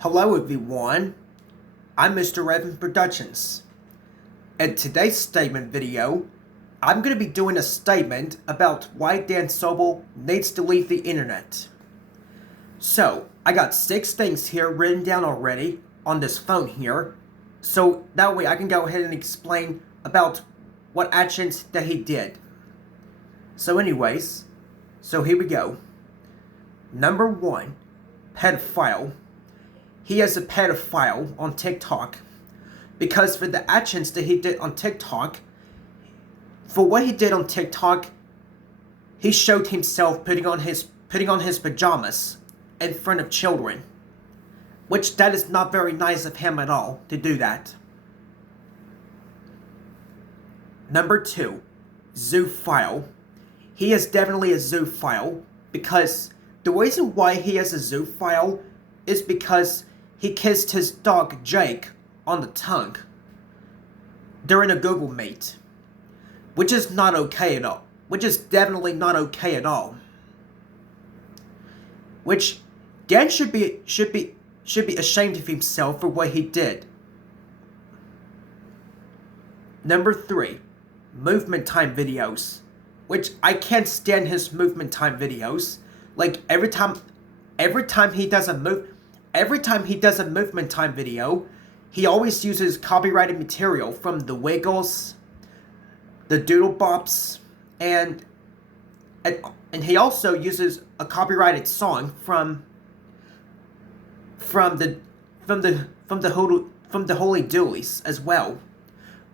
Hello everyone, I'm Mr. Evan Productions. In today's statement video, I'm going to be doing a statement about why Dan Sobel needs to leave the internet. So, I got 6 things here written down already on this phone here, so that way I can go ahead and explain about what actions that he did. So anyways, here we go. Number 1, pedophile. He is a pedophile on TikTok because for the actions that he did on TikTok, for what he did on TikTok, he showed himself putting on his pajamas in front of children, which that is not very nice of him at all to do that. Number 2, zoophile. He is definitely a zoophile because the reason why he is a zoophile is because he kissed his dog Jake on the tongue during a Google Meet, which is not okay at all. Which is definitely not okay at all. Which Dan should be ashamed of himself for what he did. Number 3, movement time videos, which I can't stand his movement time videos. Like every time he does a movement time video, he always uses copyrighted material from the Wiggles, the Doodle Bops, and he also uses a copyrighted song from the Holy Doolies as well,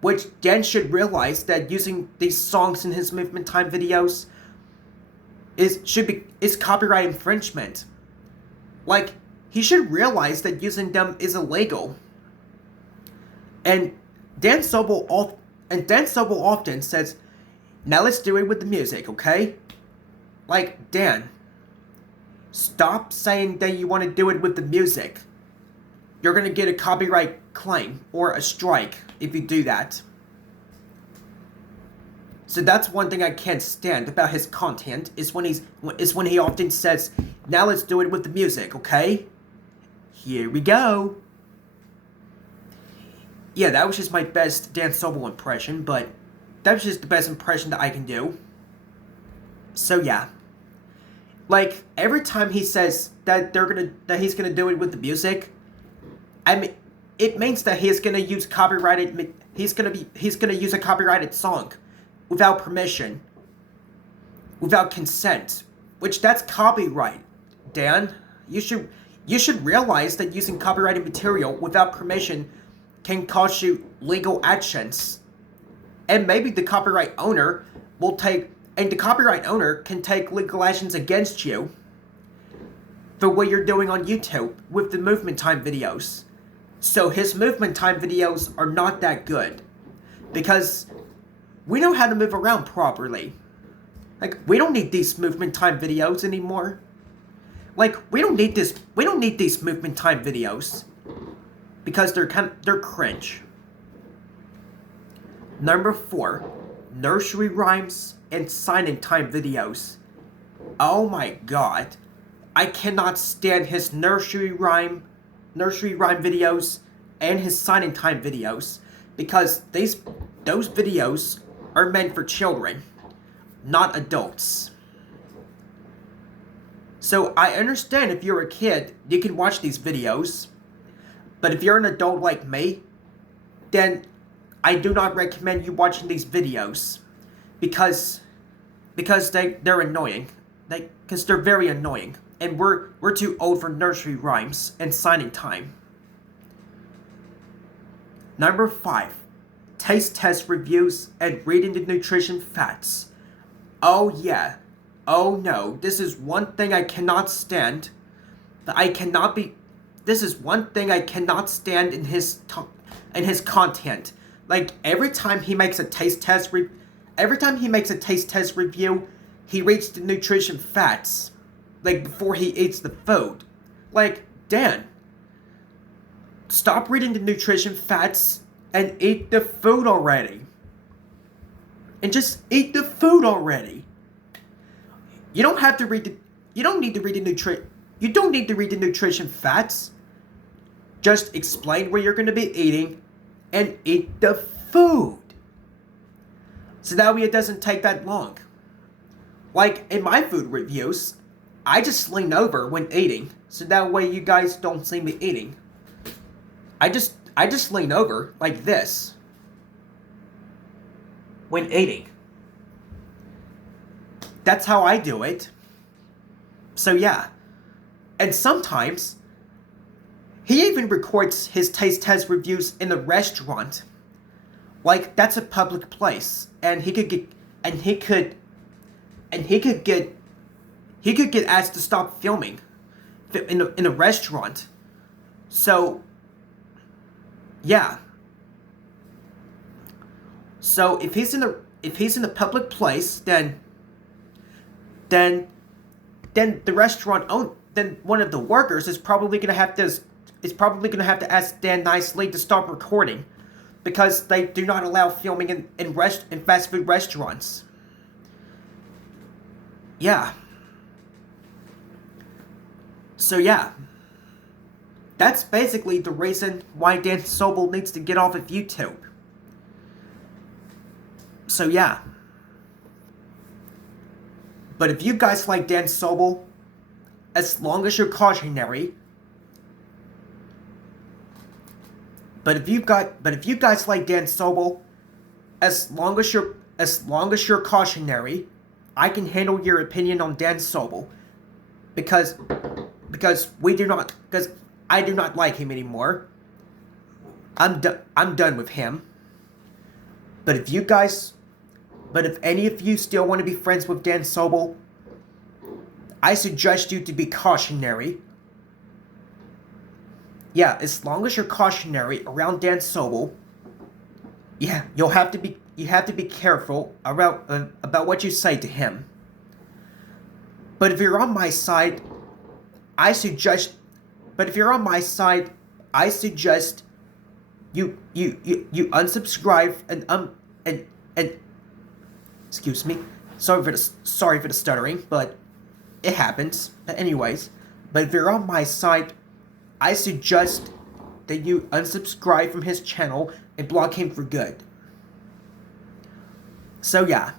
which Dan should realize that using these songs in his movement time videos is copyright infringement. Like, he should realize that using them is illegal. And Dan Sobel often says, "Now let's do it with the music, okay?" Like, Dan, stop saying that you want to do it with the music. You're gonna get a copyright claim or a strike if you do that. So that's one thing I can't stand about his content is when he often says, "Now let's do it with the music, okay?" Here we go. Yeah, that was just my best Dan Sobel impression, but that was just the best impression that I can do. So yeah. Like, every time he says that he's gonna do it with the music, I mean, it means that he's gonna use he's gonna use a copyrighted song without permission, without consent, which that's copyright. Dan, you should realize that using copyrighted material without permission can cause you legal actions. And maybe the copyright owner can take legal actions against you for what you're doing on YouTube with the movement time videos. So his movement time videos are not that good because we know how to move around properly. Like, we don't need these movement time videos anymore. Like, we don't need these movement time videos because they're cringe. Number 4, nursery rhymes and sign-in time videos. Oh my god, I cannot stand his nursery rhyme videos and his sign-in time videos because those videos are meant for children, not adults. So I understand if you're a kid, you can watch these videos, but if you're an adult like me, then I do not recommend you watching these videos because they're annoying. Because they're very annoying, and we're too old for nursery rhymes and signing time. Number 5, taste test reviews and reading the nutrition facts. Oh yeah. Oh no, this is one thing I cannot stand. This is one thing I cannot stand in his content. Like, every time he makes a taste test review, he reads the nutrition facts, like, before he eats the food. Like, Dan, stop reading the nutrition facts and eat the food already. And just eat the food already. You don't need to read the nutrition facts. Just explain where you're going to be eating and eat the food. So that way it doesn't take that long. Like in my food reviews, I just lean over when eating, so that way you guys don't see me eating. I just lean over like this when eating. That's how I do it. So yeah. And sometimes he even records his taste test reviews in the restaurant. Like that's a public place, and he could get asked to stop filming in a restaurant. So yeah. So if he's in a public place, then the restaurant then one of the workers is probably gonna have to ask Dan nicely to stop recording, because they do not allow filming in fast food restaurants. Yeah. So yeah. That's basically the reason why Dan Sobel needs to get off of YouTube. So yeah. But if you guys like Dan Sobel, as long as you're cautionary. But if you guys like Dan Sobel, as long as you're cautionary, I can handle your opinion on Dan Sobel, because I do not like him anymore. I'm done with him. But if any of you still want to be friends with Dan Sobel, I suggest you to be cautionary. Yeah, as long as you're cautionary around Dan Sobel, yeah, you have to be careful about what you say to him. But if you're on my side, I suggest you unsubscribe and excuse me. Sorry for the stuttering, but it happens. But anyways, but if you're on my side, I suggest that you unsubscribe from his channel and block him for good. So yeah.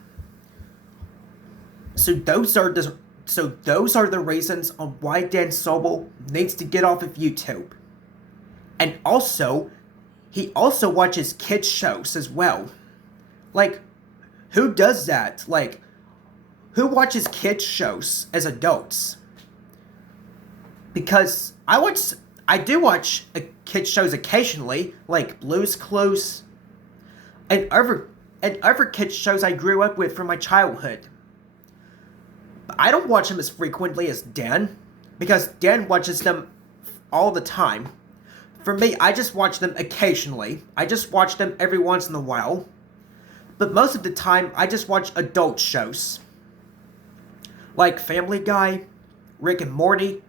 So those are the reasons on why Dan Sobel needs to get off of YouTube. And also, he also watches kids shows as well. Like, who does that? Like, who watches kids shows as adults? Because I do watch kids shows occasionally, like Blue's Clues, and other kids shows I grew up with from my childhood. But I don't watch them as frequently as Dan, because Dan watches them all the time. For me, I just watch them occasionally. I just watch them every once in a while. But most of the time, I just watch adult shows. Like Family Guy, Rick and Morty,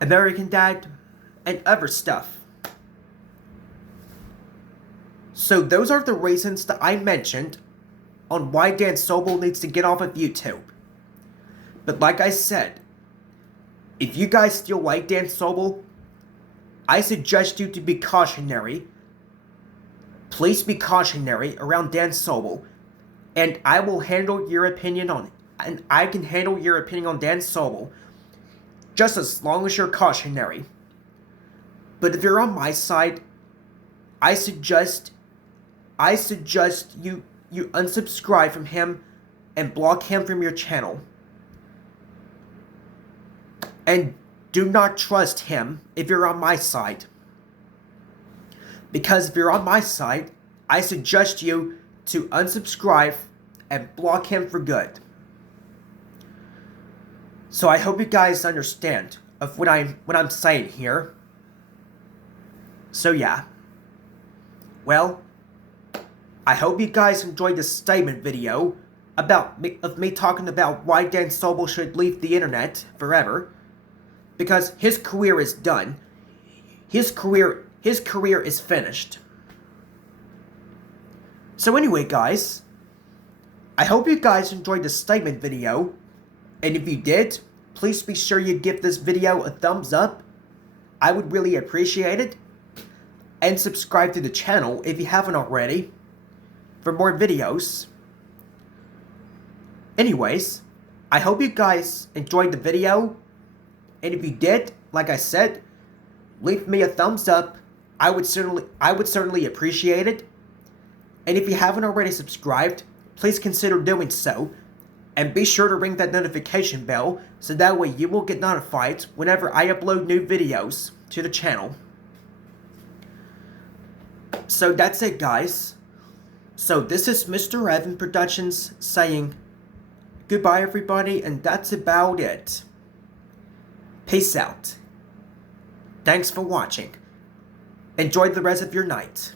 American Dad, and other stuff. So those are the reasons that I mentioned on why Dan Sobel needs to get off of YouTube. But like I said, if you guys still like Dan Sobel, I suggest you to be cautionary. Please be cautionary around Dan Sobel, and I will handle your opinion on it. And I can handle your opinion on Dan Sobel, just as long as you're cautionary. But if you're on my side, I suggest you unsubscribe from him and block him from your channel. And do not trust him if you're on my side. Because if you're on my side, I suggest you to unsubscribe and block him for good. So I hope you guys understand of what I'm saying here. So yeah. Well, I hope you guys enjoyed this statement video of me talking about why Dan Sobel should leave the internet forever. Because his career is done. His career is finished. So anyway, guys, I hope you guys enjoyed the statement video. And if you did, please be sure you give this video a thumbs up. I would really appreciate it. And subscribe to the channel if you haven't already for more videos. Anyways, I hope you guys enjoyed the video. And if you did, like I said, leave me a thumbs up. I would certainly appreciate it. And if you haven't already subscribed, please consider doing so. And be sure to ring that notification bell so that way you will get notified whenever I upload new videos to the channel. So that's it, guys. So this is Mr. Evan Productions saying goodbye, everybody, and that's about it. Peace out. Thanks for watching. Enjoy the rest of your night.